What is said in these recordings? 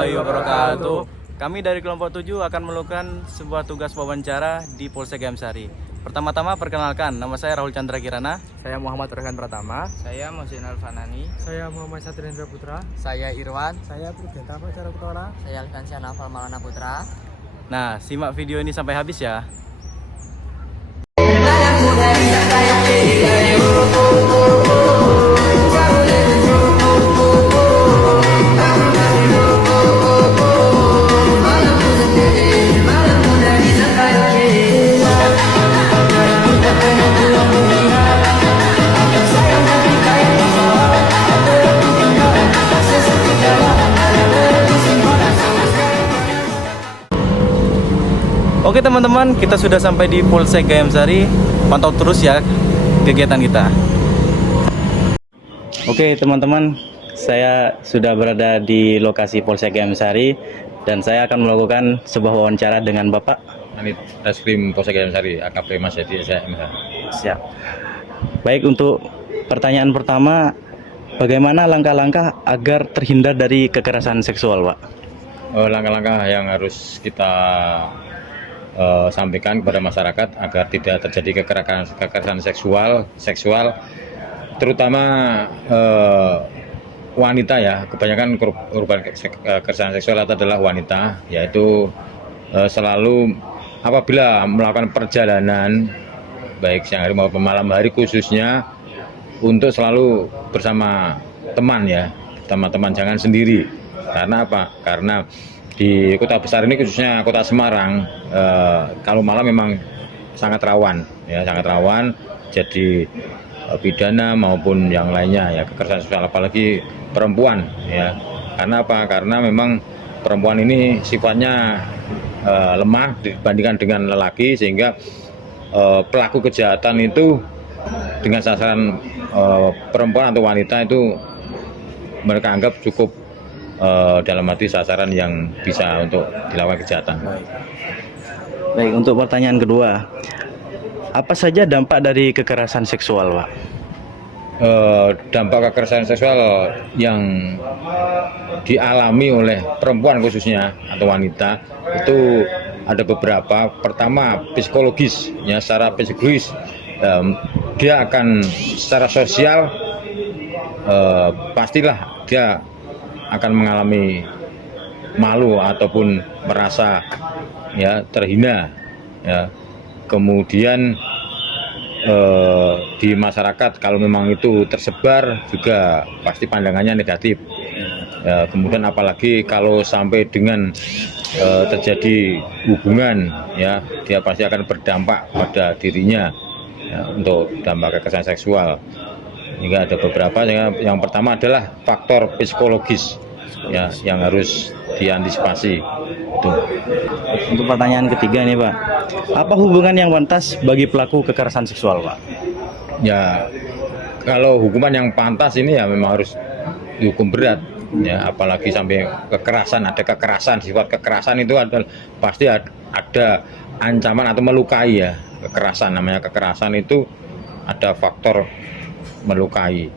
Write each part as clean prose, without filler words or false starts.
warahmatullahi wabarakatuh. Kami dari kelompok 7 akan melakukan sebuah tugas wawancara di Polsek Gayam Sari. Pertama-tama perkenalkan, nama saya Rahul Chandra Kirana. Saya Muhammad Rehan Pratama. Saya Mohsin Alfanani. Saya Muhammad Satrendra Putra. Saya Irwan. Saya Prudenta Pacara Putra. Saya Alkansia Nafal Malana Putra. Nah, simak video ini sampai habis ya. Oke teman-teman, kita sudah sampai di Polsek Gayam Sari. Pantau terus ya kegiatan kita. Oke teman-teman, saya sudah berada di lokasi Polsek Gayam Sari dan saya akan melakukan sebuah wawancara dengan Bapak Anit Reskrim Polsek Gayam Sari, AKP Mas Jadi SMH. Siap. Baik, untuk pertanyaan pertama, bagaimana langkah-langkah agar terhindar dari kekerasan seksual, Pak? Langkah-langkah yang harus kita sampaikan kepada masyarakat agar tidak terjadi kekerasan seksual, terutama wanita ya. Kebanyakan korban kekerasan seksual adalah wanita, yaitu selalu apabila melakukan perjalanan baik siang hari maupun malam hari, khususnya untuk selalu bersama teman ya, teman-teman, jangan sendiri. Karena apa? Karena di kota besar ini, khususnya kota Semarang, kalau malam memang sangat rawan ya, sangat rawan jadi pidana maupun yang lainnya ya, kekerasan seksual, apalagi perempuan ya. Karena apa? Karena memang perempuan ini sifatnya lemah dibandingkan dengan lelaki, sehingga pelaku kejahatan itu dengan sasaran perempuan atau wanita itu mereka anggap cukup dalam arti sasaran yang bisa untuk dilakukan kejahatan. Baik, untuk pertanyaan kedua, apa saja dampak dari kekerasan seksual, Pak? Dampak kekerasan seksual yang dialami oleh perempuan khususnya atau wanita itu ada beberapa. Pertama, psikologis ya, secara psikologis dia akan secara sosial pastilah dia akan mengalami malu ataupun merasa ya terhina ya. Kemudian di masyarakat kalau memang itu tersebar juga pasti pandangannya negatif ya. Kemudian apalagi kalau sampai dengan terjadi hubungan ya, dia pasti akan berdampak pada dirinya ya, untuk dampak kekerasan seksual. Hingga ada beberapa, yang pertama adalah faktor psikologis ya, yang harus diantisipasi. Tuh. Untuk pertanyaan ketiga nih, Pak, apa hubungan yang pantas bagi pelaku kekerasan seksual, Pak? Ya, kalau hukuman yang pantas ini ya memang harus dihukum berat ya, apalagi sampai kekerasan. Ada kekerasan, sifat kekerasan itu adalah pasti ada ancaman atau melukai ya. Kekerasan, namanya kekerasan itu ada faktor melukai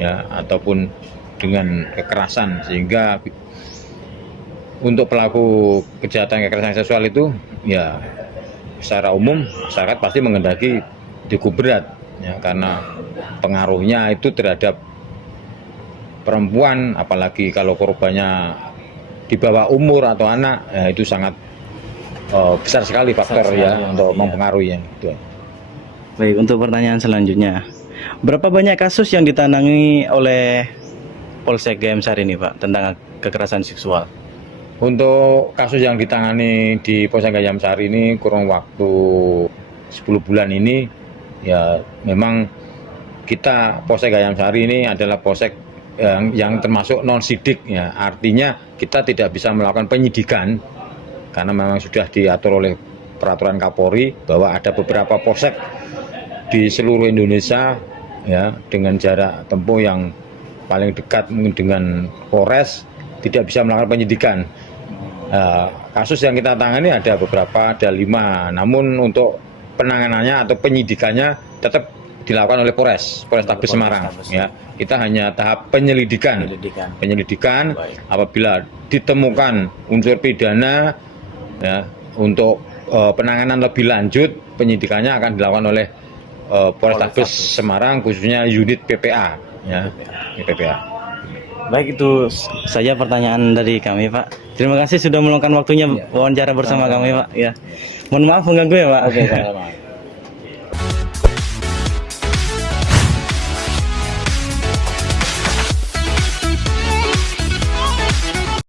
ya, ataupun dengan kekerasan, sehingga untuk pelaku kejahatan kekerasan seksual itu ya secara umum masyarakat pasti menghendaki dihukum berat ya, karena pengaruhnya itu terhadap perempuan, apalagi kalau korbannya di bawah umur atau anak ya, itu sangat besar sekali faktor ya untuk mempengaruhi itu. Baik, untuk pertanyaan selanjutnya, berapa banyak kasus yang ditangani oleh Polsek Gayam Sari ini, Pak, tentang kekerasan seksual? Untuk kasus yang ditangani di Polsek Gayam Sari ini kurang waktu 10 bulan ini ya, memang kita Polsek Gayam Sari ini adalah polsek yang termasuk non sidik ya, artinya kita tidak bisa melakukan penyidikan karena memang sudah diatur oleh peraturan Kapolri bahwa ada beberapa polsek di seluruh Indonesia ya, dengan jarak tempuh yang paling dekat mungkin dengan Polres, tidak bisa melakukan penyidikan. Kasus yang kita tangani ada beberapa, ada 5, namun untuk penanganannya atau penyidikannya tetap dilakukan oleh Polrestabes Semarang. Ya, kita hanya tahap penyelidikan. Penyelidikan. Baik. Apabila ditemukan unsur pidana, ya, untuk penanganan lebih lanjut, penyidikannya akan dilakukan oleh Polrestabes Semarang, khususnya unit PPA. Ya, PPA. Baik, itu saja pertanyaan dari kami, Pak. Terima kasih sudah meluangkan waktunya wawancara bersama kami, Pak. Ya. Mohon maaf mengganggu ya, Pak. Oke, sama-sama.